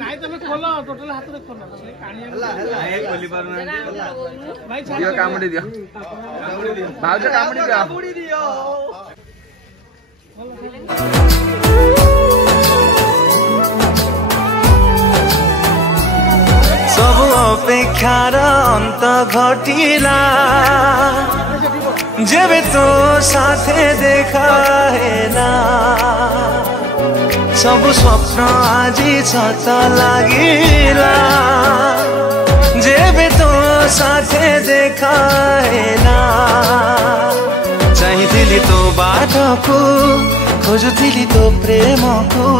ନାଇଁ ତମେ ଖୋଲ ଟୋଟାଲ ହାତରେ ଖୋଲ ଖୋଲି ପାରୁନାହାନ୍ତି ଭାଇ ଦିଅ କାମୁଡି ଦିଅ ଭାଉଜ କାମୁଡି ଦିଅ ସବୁ ଅପେକ୍ଷାର ଅନ୍ତ ଘଟିଲା ଯେବେ ତୋ ସାଥେ ଦେଖା ହେଲା ସବୁ ସ୍ୱପ୍ନ ଆଜି ସତ ଲାଗିଲା ଯେବେ ତୋ ସାଥେ ଦେଖା ହେଲା ଚାହିଁଥିଲି ତୋ ବାଟକୁ ଖୋଜୁଥିଲି ତୋ ପ୍ରେମକୁ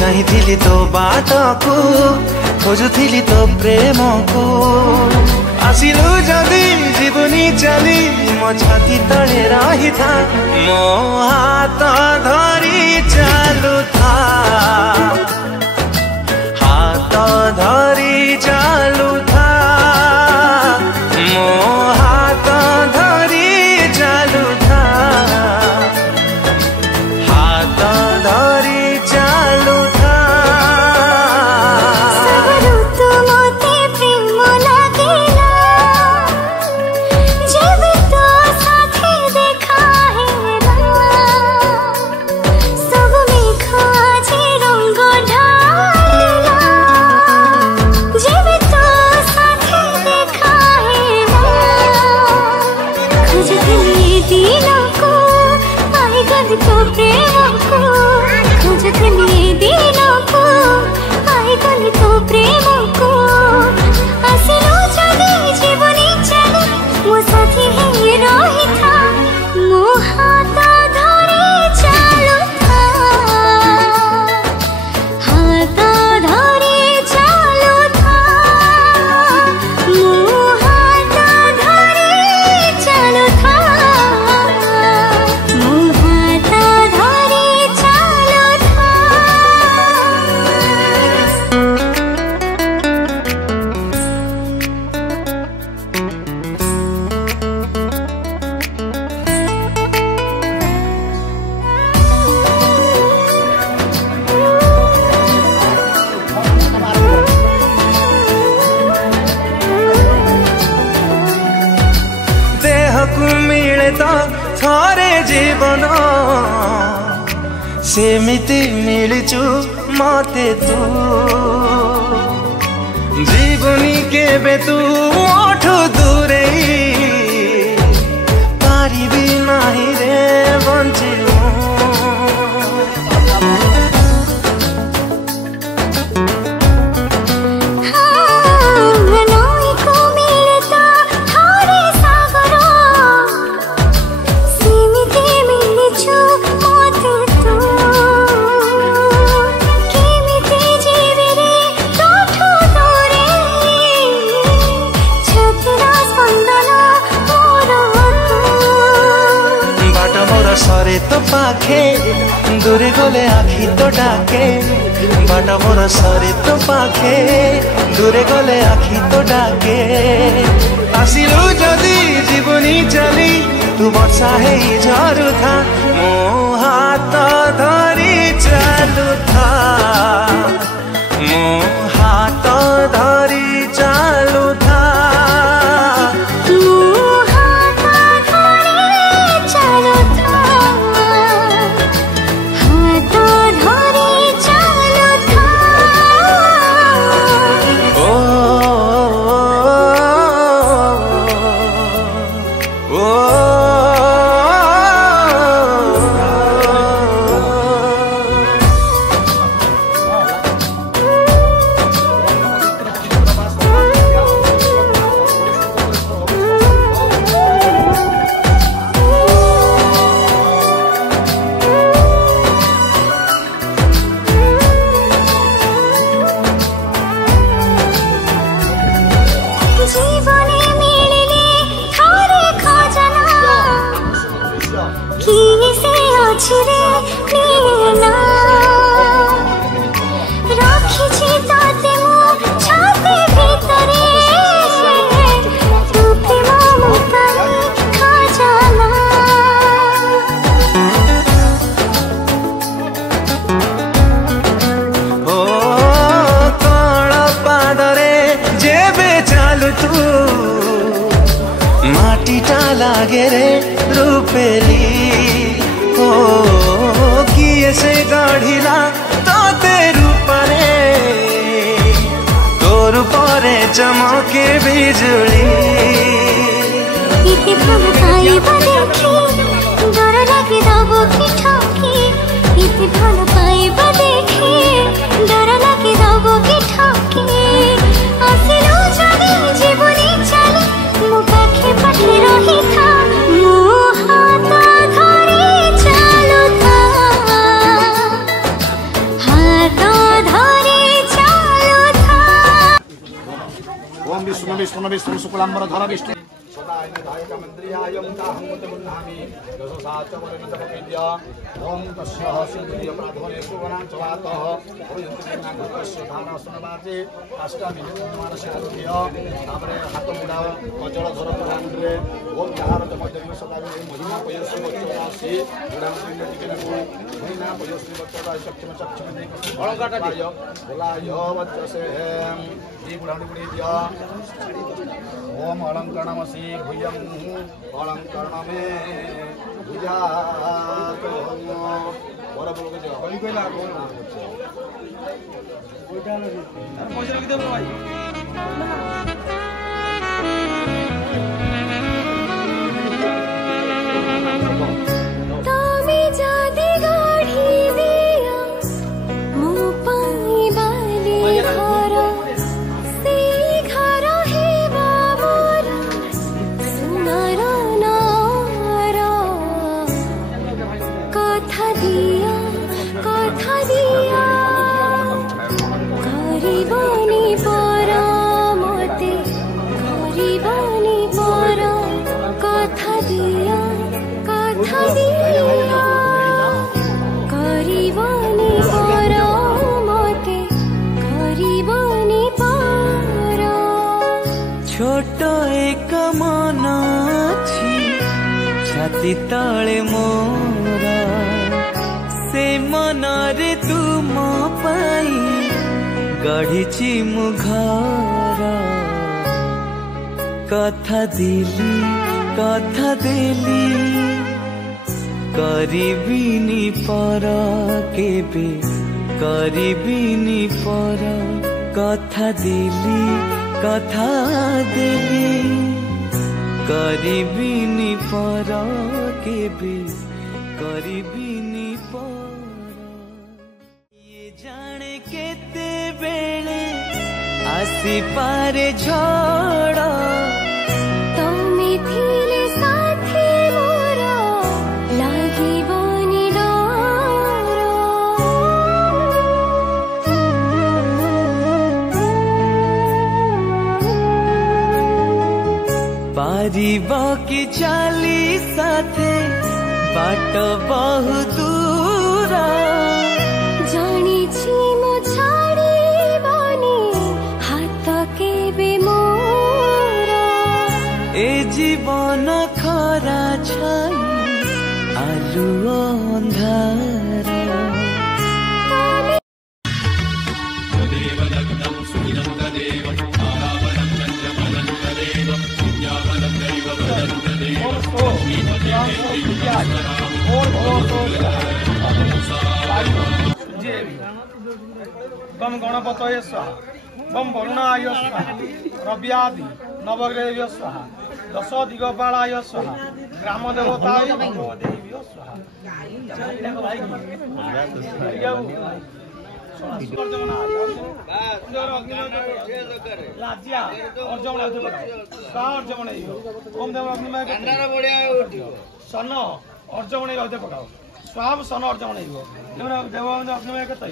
ଚାହିଁଥିଲି ତୋ ବାଟକୁ ଖୋଜୁଥିଲି ତୋ ପ୍ରେମକୁ ଆସିଲୁ ଯଦି ଯିବୁନି ଚାଲି ମୋ ଛାତି ତଳେ ରହିଥା ମୋ ହାତ ଧରି ଚାଲୁଥା ହାତ ଧରି ଚାଲୁଥା ମୋ ହାତ ଧରି ଚାଲୁଥା ହାତ ଧରି ଚାଲୁଥା थरे जीवन सेमिति मिलचु मते तू जीवनी केबे तू मोठु दूरे पारिबी नाही रे बंचिलु सरे तो पाखे दूरे गले आखि तो डाके बाट मोर सरे तो पाखे दूरे गले आखि तो डाके आसिलु जदि जीवनी चली तू वर्षा है झरुथा मो हाथ धरी चालुथा मो हाथ धरी चालुथा मझिरे नीना रखिछि ताते मो छाती भितरे तू प्रेम मुकाई खजाना ओ कण पादरे जेबे चालू तू माटीटा लागे रे रूपेली ओ किए से गढ़िला तोते रूपरे तोर परे चमके बिजुली इति भल पाइबा देखी डर लागे दबो कि ठकी इति भल पाइबा देखी डर लागे दबो कि ठकी आसिलो जदी जीवनी चली मो पाखे पाखे रही था मो हाथ धरे चालू था हाथ धरे चालू था। ओम विष्णु विष्णु विष्णु शुक्लांबर धर विष्णु सदाय निधायक मंत्रियाय मुताहं मुतमुन्नामि दशसाचवरनतपविद्या ओम तस्य सिद्धिय प्राधोने सुवनांचवातः ओयंतनागस्य धानासनवाते अष्टामी मानसिक आरोग्य तापरे हाथ मुड़ाओ अजल धर प्रधानरे ओम जहार मध्यम सदाय महिमा पयस्वी बच्चरासी उड़ान टिकेनबु महिमा पयस्वी बच्चरा सक्षम सक्षम अलंकाटाय बोलाय वच्चसे ई बुढ़ानी बुढ़ी दिया ओम अलंकरणमसि भुयं अलंकरणमे भुजात बड़ बोल के होई कहला कोन पैसा रख दे भाई तमे जादे गाढ़ी दिया मो पाई बाली घर से घर हे बाबूर सुनार नार कथा दिया गरिबनी पर मते गरिबनी पर कथा दिया गरिबनी पर मते गरिबनी पर छोट एक मन अछि छाती तले मोरा से मनरे तुम पाई गढ़िछि मु घर कथा देली करिबिनी पर केबे करिबिनी पर कथा देली करिबिनी पर केबे करिबिनी पर ये जाने केते बेले आसी पारे झड़ तमे थिले साथी मोर लागिबनी डर पारिब कि चाली साथे बाट बहु दूर जानिछि मो छाड़िबनी हाथ केबे मोर ए जीवन खरा छाई आलु अंधार बम गणपतये स्वाहा बम वरुणाय स्वाहा रव्यादि नवग्रह स्वाहा दश दिगपालाय स्वाहा ग्राम देवताय भगवदेव्य स्वाहा लाजिया अर्जमण अर्जमण ओम देव अग्निमय सन अर्जमण होते पकाओ स्वाम सन अर्जमण देव अग्निमय कत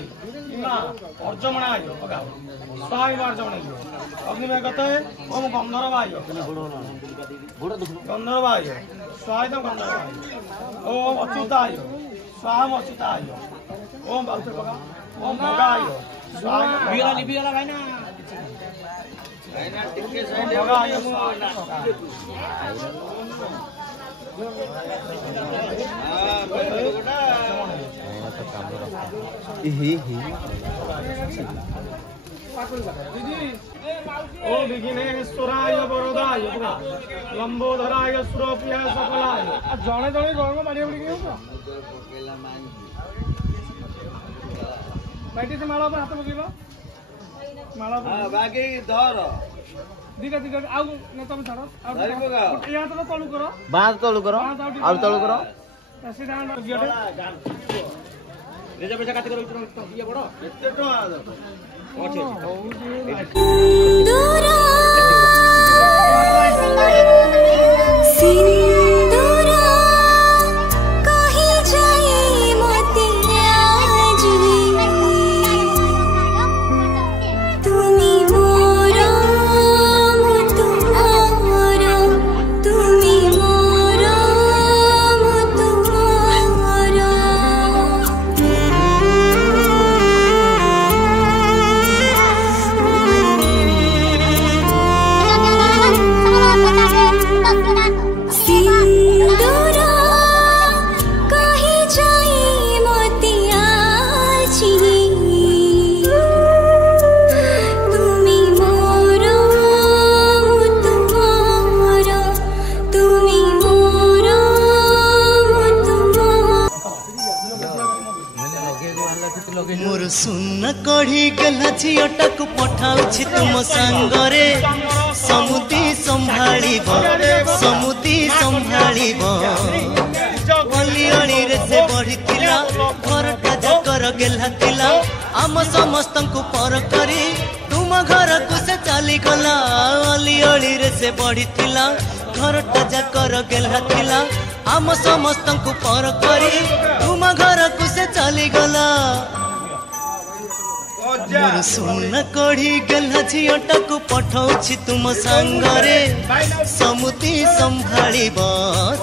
अर्जमण आयो पकाओ स्वामी अर्जमण अग्निमय कत ओम गंधर्व आयो गंधर्व आयो स्वाम गंधर्व आयो ओम अच्युता आयो स्वाम अच्युता आयो ओम भक्त पकाओ ओम भगा आयो स्वाम बियाला भाई ना भगा आयो ओम विघ्नेश्वराय वरदाय लंबोदराय सुरप्रियाय सकलाय जणे जणे गंग मारी उड़ी गयो बैठी से माला पर हाथ पकेबा माला बाकी धर दिगा दिगा आउ न तुम छाड़ो धरि पकाओ या तो तळु करो बांध तळु करो आ तळु करो सीधा गियटे रेजा पैसा काटी करो ये बड़ो केते टका दूरा सिंदूरा कहीं जाए मोतिया जी तुम्ही मोरा तुम्हारा तुम्ही मोरा तुम्हारा सिंदूरा कहीं जाए मोतिया जी तुम्ही मोरा तुम्हारा तुम्ही मोरा तुम्हारा मोर सुन कढ़ी गला झीटाक पठाउछि तुम सांगरे समुदी संभाळिब समुदी संभाळिब अलिअली रे से बढ़िथिला घरटा जकर गेला थिला आम समस्तंकु पर करी तुम घर को से चली गला अलिअली रे से बढ़िथिला घरटा जकर गेला थिला आम समस्तंकु पर करी तुम घर को से चली गला मोर सुन कढ़ी गला झीटाक पठाउछि तुम सांगरे समुदी संभाळिब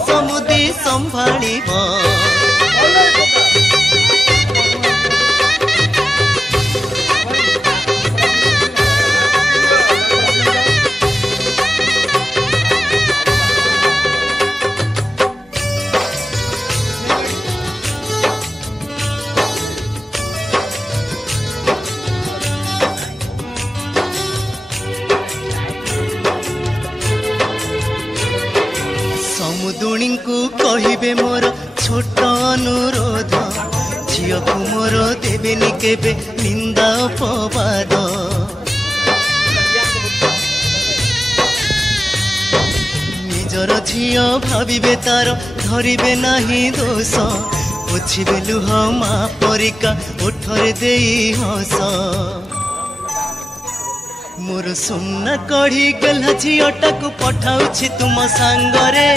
समुदी संभाळिब समुदुणी को कहिबे मोर छोट अनुरोध झियो को मोर देबेनी केबे निंदा अपवाद निजर झियो भाबिबे तार धरिबे नाही दोष पोछिबे लुह मा परिका ओठरे देई हस मोर सुन कढ़ी गला झीटाक पठाउछि तुम सांगरे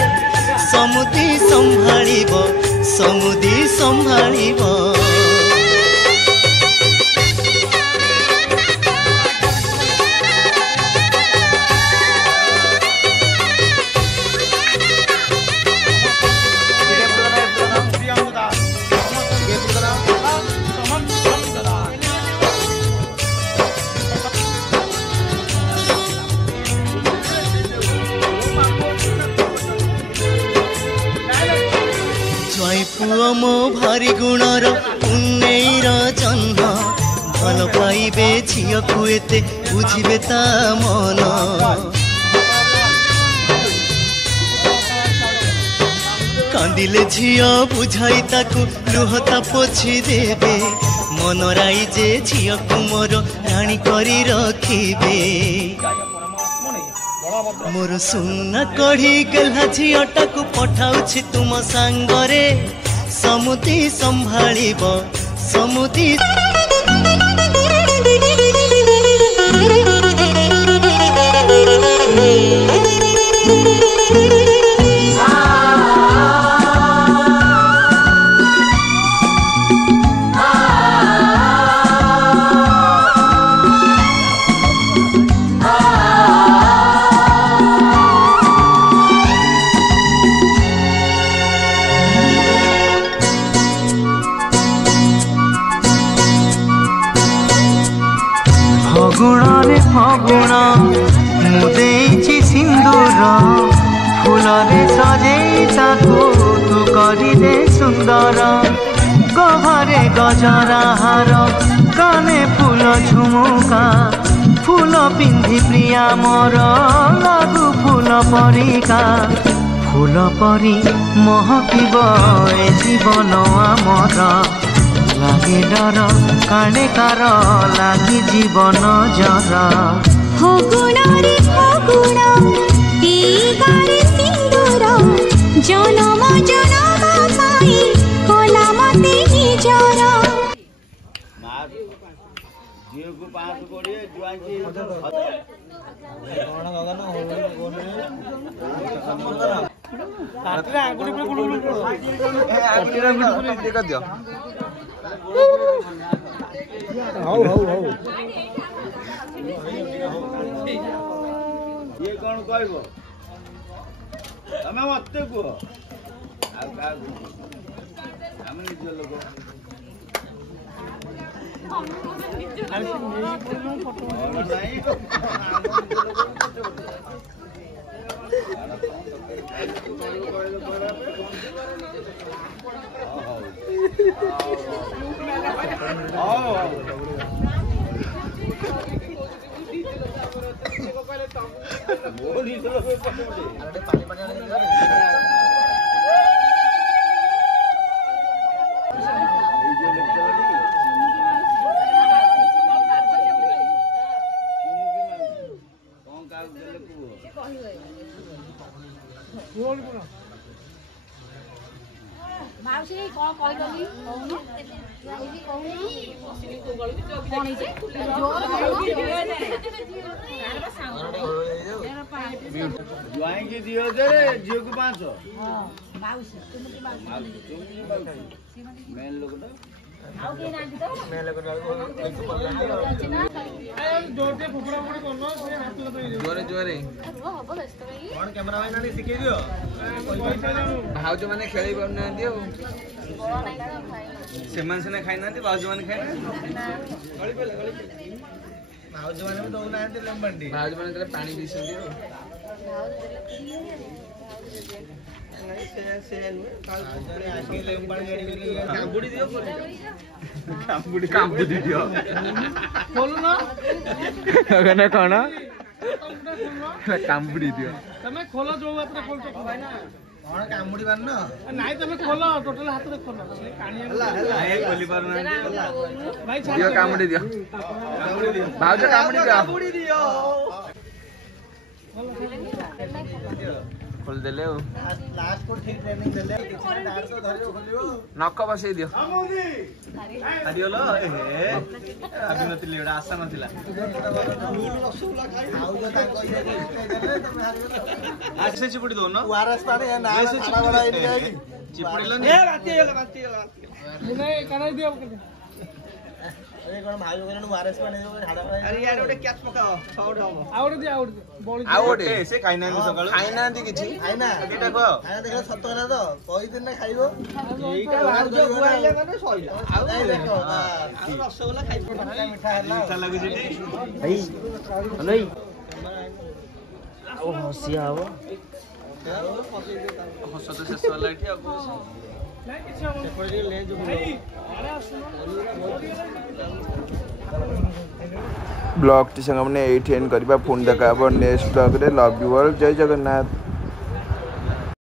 समुदी संभाळिब समुदी संभाळिब पुआ मो भारी गुणर पुण्यर जन्म भल पाइबे झियो को एते बुझिबे ता मन कांदिले झियो बुझाई ताकू लुहता पोछि देबे मन राई जे झियो को मोर रानी करी रखिबे मोर सुन कढ़ी गला झीटाक पठाउछि तुम सांगरे समुदी संभाळिब समुदी सुगुणरे फगुण मुदेची सिंदूर फूलरे सजेई ताकू तू करी दे सुंदर गभरे गजरा हार काने फूल झुमुका फूल पिंधि प्रिया मोर लागू फूल परिका फूल परी महकिब ए जीवन आमर लागे डर काणे कार लागी जीवन जर फगुण रे फगुण पीगारे सिंदूर जनम जनम पाई कोला मते निजर झियो को 5 कोड़िए जुआई की कोण गगन काटरा आंगुली पे गुलुलु करो काटरा आंगुली पे कर दियो हाउ ये कौन कहबो तमे मते को हम निज लोग माउसी कौन कहली कहूनु कौन है जुआई की दियो जे जियो को 500 हां माउसी मेन लोग तो आउ के नांदी तो मेन लोग जोरते फुफड़ा फुफड़ी करनो से हाथ लगे जोरे हो व्यस्त भाई कौन कैमरा भाई नानी सिखे दियो भाउज माने खेली बन ना दियो सेमन से खाई ना भाउज माने खाई गली पे भाउज माने दो ना लंबंडी भाउज माने तेरे पानी पीसन दियो कांबुड़ी दियो खोलो ना अगने कौन कांबुड़ी दियो तमे खोलो जो बात खोल तो भाई ना कौन कांबुड़ी बार ना नाही तमे खोलो टोटल हाथ रे खोलो कानिया हला ए खोली पार ना भाई दियो कांबुड़ी दियो भाव जो कांबुड़ी दियो खोल देले लास्ट को ठीक ट्रेनिंग देले डांस तो धरियो खोलियो नक बसै दियो आदियो ल ए अभी नतिले एडा आशा नथिला आउ जो ताको इने देले तमे हारियो आसे चिपुडी दो न वारस पानी ना आना बड़ा इन जाई चिपुडी ल ए राती इने कनाई दियो अरे कोन भाई कोन वारस पानी दो हाडा अरे यार ओटे कैच पकाओ साउड हम आउट दे बॉल आउट से खाइ ना सकाळ खाइ ना दी किछि खाइ ना केटा को खाइ देखो सत होला तो कहि दिन ना खाइबो एटा भाउ जो गुआइले गने सइला आउ देखो रसगोल्ला खाइ मीठा होला मीठा लागै छै भाई हलै ओ हसिया हबो हस तो से सला इठी आ नहीं किछ से पड़ी ले जो भाई अरे सुनो ब्लॉग टी संग हमने 8 एंड करबा फोन देखा नेक्स्ट ब्लॉग रे लव यू ऑल जय जगन्नाथ।